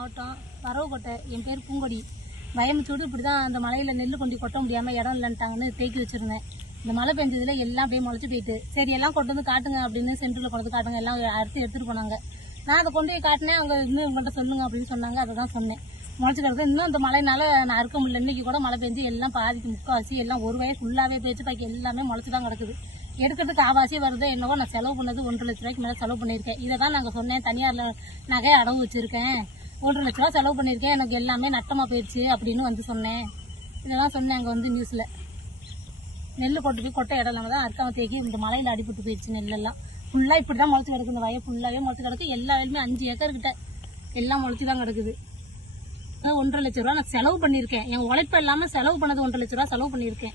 மாவட்டம் வரவுக்கோட்டை என் பேர் பூங்கொடி. பயமிச்சோடு இப்படி தான் அந்த மலையில் நெல் கொண்டு கொட்ட முடியாமல் இடம் இல்லைன்ட்டாங்கன்னு தேக்கி வச்சுருந்தேன். இந்த மழை பெஞ்சதில் எல்லாம் அப்படியே முளைச்சி போயிட்டு சரி எல்லாம் கொண்டு வந்து காட்டுங்க அப்படின்னு சென்டரில் கொண்டு வந்து காட்டுங்க. எல்லாம் அறுத்து எடுத்துகிட்டு போனாங்க. நான் அதை கொண்டு போய் காட்டினேன். அவங்க இன்னும் உங்கள்கிட்ட சொல்லுங்க அப்படின்னு சொன்னாங்க. அதை தான் சொன்னேன். முளைச்சி இன்னும் இந்த மழைனால நான் அறுக்க முடியல. இன்னைக்கு கூட மழை பெஞ்சு எல்லாம் பாதிக்கு முக்கால்வாசி எல்லாம் ஒரு வயசு ஃபுல்லாகவே போயிடுச்சு பாக்கி எல்லாமே முளைச்சி தான் கிடக்குது. எடுக்கிறதுக்கு ஆபாசி வருது என்னவோ நான் செலவு பண்ணது ஒன்றரை லட்ச ரூபாய்க்கு மேலே செலவு பண்ணியிருக்கேன். இதை தான் நாங்கள் சொன்னேன். தனியாரில் நகை அடவு வச்சுருக்கேன். ஒன்றரை லட்ச ரூபா செலவு பண்ணியிருக்கேன். எனக்கு எல்லாமே நட்டமாக போயிடுச்சு அப்படின்னு வந்து சொன்னேன். இதெல்லாம் சொன்னேன் அங்கே வந்து நியூஸில் நெல் போய் கொட்டை இடம் இல்லாமல் தான் அறுக்காம தேக்கி இந்த மலையில் அடிபட்டு போயிடுச்சு நெல்லெல்லாம். ஃபுல்லாக இப்படி தான் முளைச்சி கிடக்கு. இந்த வயல் ஃபுல்லாகவே முளைச்சி கிடக்கு. எல்லா வயலுமே அஞ்சு ஏக்கர் கிட்ட. எல்லாம் முளைச்சி தான் கிடக்குது. ஒன்றரை லட்ச ரூபா நான் செலவு பண்ணியிருக்கேன். என் உழைப்பு இல்லாமல் செலவு பண்ணது ஒன்றரை லட்ச ரூபா செலவு பண்ணியிருக்கேன்.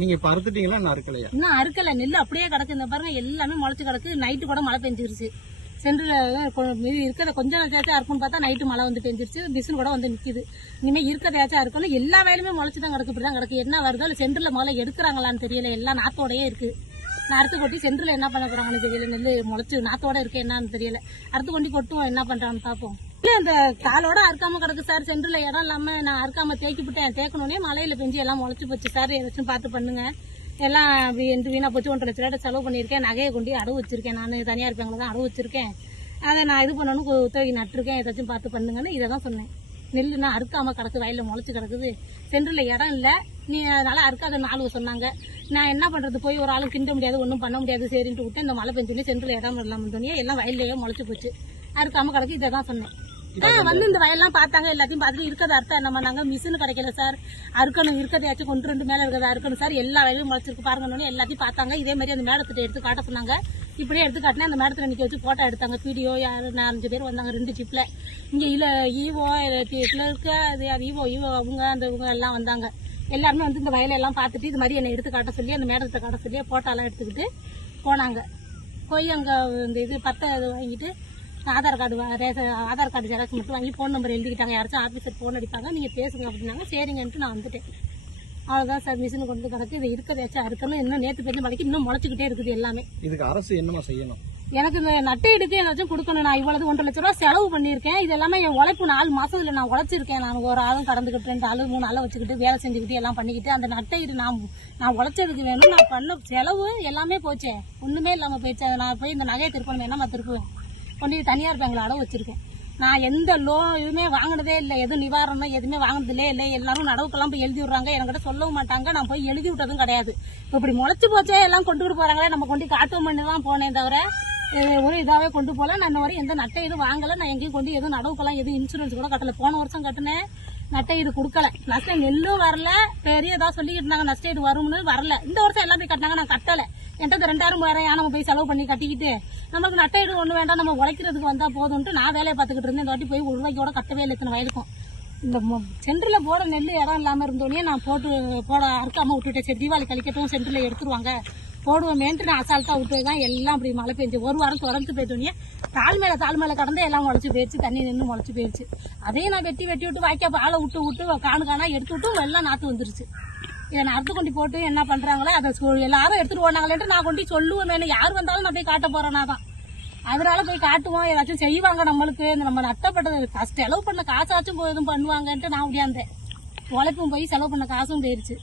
நீங்க இப்ப அறுத்துட்டீங்களா? அறுக்கலையா? இன்னும் அறுக்கல. நெல் அப்படியே கிடக்கு. இந்த பாருங்க எல்லாமே முளைச்சு கிடக்கு. நைட்டு கூட மழை பெஞ்சிருச்சு. சென்டரில் மீதி இருக்கிறத கொஞ்சம் நேரத்தையாச்சும் இருக்கும்னு பார்த்தா நைட்டு மழை வந்து பெஞ்சிருச்சு. மிஷின் கூட வந்து நிற்கிது இனிமேல் இருக்கிறதையாச்சும் அறுக்கணும். எல்லா வேலையுமே முளைச்சு தான் கிடக்கு. இப்படி தான் கிடக்கு. என்ன வருதோ இல்லை சென்டரில் முதல்ல எடுக்கிறாங்களான்னு தெரியல. எல்லாம் நாத்தோடையே இருக்குது நான் அறுத்து கொட்டி சென்ட்ரில் என்ன பண்ண போகிறாங்கன்னு தெரியல. நெல் முளைச்சு நாத்தோட இருக்கு. என்னன்னு தெரியல. அறுத்து கொண்டு கொட்டுவோம். என்ன பண்ணுறான்னு பார்ப்போம். இல்லை இந்த காலோட அறுக்காம கிடக்கு சார். சென்ட்ரில் இடம் இல்லாமல் நான் அறுக்காம தேக்கி விட்டேன். தேக்கணுன்னே மழையில் பெஞ்சு எல்லாம் முளைச்சி போச்சு. சார் ஏதாச்சும் பார்த்து பண்ணுங்க. எல்லாம் அப்படி என்று வீணாக போச்சு. ஒன்றரை லட்ச ரூபாய் செலவு பண்ணியிருக்கேன். நகையை கொண்டு அடவு வச்சிருக்கேன். நான் தனியாக பேங்கில் தான் அடவு வச்சிருக்கேன். அதை நான் இது பண்ணணும். உத்தரவி நட்டிருக்கேன். ஏதாச்சும் பார்த்து பண்ணுங்கன்னு இதை தான் சொன்னேன். நெல்லுனா அறுக்காம கிடக்கு. வயலில் முளைச்சி கிடக்குது. சென்டரில் இடம் இல்லை. நீ அதனால அறுக்காத நாலு சொன்னாங்க. நான் என்ன பண்ணுறது போய் ஒரு ஆளும் கிண்ட முடியாது. ஒன்றும் பண்ண முடியாது. சரின்ட்டு விட்டு இந்த மழை பெஞ்சுனே சென்டரில் இடம் இல்லாமல் தோணியே எல்லாம் வயல்லையே முளைச்சி போச்சு. அறுக்காம கிடக்கு. இதை தான் சொன்னேன். வந்து இந்த வயல்லாம் பார்த்தாங்க எல்லாத்தையும் பார்த்துட்டு இருக்கிறத அர்த்தம் என்ன பண்ணாங்க மிஷின் கிடைக்கல சார். அறுக்கணும் இருக்கிறதையாச்சும் கொண்டு ரெண்டு மேல இருக்கிறத அறுக்கணும் சார். எல்லா வயலும் முளைச்சிருக்கு பாருங்கன்னு எல்லாத்தையும் பார்த்தாங்க. இதே மாதிரி அந்த மேடத்திட்ட எடுத்து காட்ட சொன்னாங்க. இப்படியே எடுத்து காட்டினா அந்த மேடத்துல நிக்க வச்சு போட்டோ எடுத்தாங்க. வீடியோ யாரு நாலஞ்சு பேர் வந்தாங்க ரெண்டு ஜிப்ல இங்க இல்ல ஈவோ கிளர்க்கு அது அது ஈவோ ஈவோ அவங்க அந்த இவங்க எல்லாம் வந்தாங்க. எல்லாருமே வந்து இந்த வயலெல்லாம் பார்த்துட்டு இது மாதிரி என்னை எடுத்து காட்ட சொல்லி அந்த மேடத்தை காட்ட சொல்லி போட்டோலாம் எடுத்துக்கிட்டு போனாங்க. போய் அங்கே இந்த இது பத்தை வாங்கிட்டு Aadhaar card ration Aadhaar card xerox மட்டும் வாங்கி ஃபோன் நம்பர் எழுதிக்கிட்டாங்க. யாராச்சும் ஆஃபீஸர் ஃபோன் அடிப்பாங்க நீங்கள் பேசுங்க அப்படின்னாங்க. சரிங்கன்ட்டு நான் வந்துட்டேன். அவ்வளோதான் சார் மிஷின் கொண்டு கிடக்கு. இது இருக்கிறதாச்சும் அறுக்கணும். இன்னும் நேற்று பெஞ்ச மழைக்கு இன்னும் முளைச்சிக்கிட்டே இருக்குது எல்லாமே. இதுக்கு அரசு என்னமா செய்யணும்? எனக்கு இந்த நட்டையிடுக்கு ஏதாச்சும் கொடுக்கணும். நான் இவ்வளவு ஒன்றரை லட்ச ரூபா செலவு பண்ணியிருக்கேன். இது எல்லாமே என் உழைப்பு. நாலு மாசத்துல நான் உழைச்சிருக்கேன். நான் ஒரு ஆளும் கடந்துக்கிட்டு ரெண்டு ஆளு மூணு ஆளை வச்சுக்கிட்டு வேலை செஞ்சுக்கிட்டு எல்லாம் பண்ணிக்கிட்டு அந்த நட்டையிடு நான் நான் உழைச்சதுக்கு வேணும். நான் பண்ண செலவு எல்லாமே போச்சே. ஒண்ணுமே இல்லாம போயிடுச்சு. நான் போய் இந்த நகையை திருப்பணும்? என்னமா திருப்புவேன்? கொண்டு போய் தனியார் பேங்கில் அடவு வச்சிருக்கேன் நான் எந்த லோன் எதுவுமே வாங்கினதே இல்லை. எதுவும் நிவாரணம் எதுவுமே வாங்கினதில்லே இல்லை. எல்லாரும் நடவுக்கெல்லாம் போய் எழுதி விடுறாங்க. என்கிட்ட சொல்லவும் மாட்டாங்க. நான் போய் எழுதி விட்டதும் கிடையாது. இப்படி முளைச்சு போச்சே எல்லாம் கொண்டுகிட்டு போகிறாங்களே நம்ம கொண்டு காட்டும் காட்டு மண்ணு தான் போனேன் தவிர ஒரு இதாகவே கொண்டு போகல நான் இன்ன வரை எந்த நட்டை எதுவும் வாங்கலை. நான் எங்கேயும் கொண்டு எதுவும் நடவுக்கெல்லாம் எதுவும் இன்சூரன்ஸ் கூட கட்டலை. போன வருஷம் கட்டினேன் நட்டை இது கொடுக்கல. நஷ்டம் நெல்லும் வரல. பெரிய ஏதாவது சொல்லிக்கிட்டு இருந்தாங்க. நஷ்ட இது வரும்னு வரல. இந்த வருஷம் எல்லாமே கட்டினாங்க. நான் கட்டலை. என்கிட்ட ரெண்டாயிரம் மூவாயிரம் நம்ம போய் செலவு பண்ணி கட்டிக்கிட்டு நம்மளுக்கு நட்ட ஈடு ஒன்று வேண்டாம் நம்ம உழைக்கிறதுக்கு வந்தா போதும்ட்டு நான் வேலையை பார்த்துக்கிட்டு இருந்தேன். இந்த வாட்டி போய் ஒரு ரூபாய்க்கோட கட்டவே இல்லை இத்தனை வயலுக்கும். இந்த சென்டரில் போட நெல் இடம் இல்லாமல் இருந்தோடனே நான் போட்டு போட அறுக்காம விட்டுட்டேன். சரி தீபாவளி கழிக்கட்டும் சென்டரில் எடுத்துருவாங்க. போடுவோமேன்ட்டு நான் அசால்ட்டாக விட்டு தான் எல்லாம் அப்படி மழை பெஞ்சு ஒரு வாரம் தொடர்ந்து போயிட்டோன்னே தாழ் மேலே தாழ் மேலே கடந்து எல்லாம் முளைச்சி போயிடுச்சு தண்ணி நின்று முளைச்சி போயிடுச்சு அதையும் நான் வெட்டி வெட்டி விட்டு வாய்க்கா ஆளை விட்டு விட்டு காணு காணா எடுத்து விட்டு எல்லாம் நாற்று வந்துருச்சு. இதை அறுத்து கொண்டு போட்டு என்ன பண்றாங்களோ அதை எல்லாரும் எடுத்துட்டு போனாங்களேன்ட்டு நான் கொண்டு சொல்லுவேன் யார் வந்தாலும் நான் போய் காட்ட போறேனா தான். அதனால போய் காட்டுவோம். ஏதாச்சும் செய்வாங்க நம்மளுக்கு. இந்த நம்ம நட்டப்பட்டது கஷ்ட செலவு பண்ண காசாச்சும் போய் எதுவும் பண்ணுவாங்கன்ட்டு நான் முடியாந்தேன் உழைப்பும் போய் செலவு பண்ண காசும் போயிருச்சு.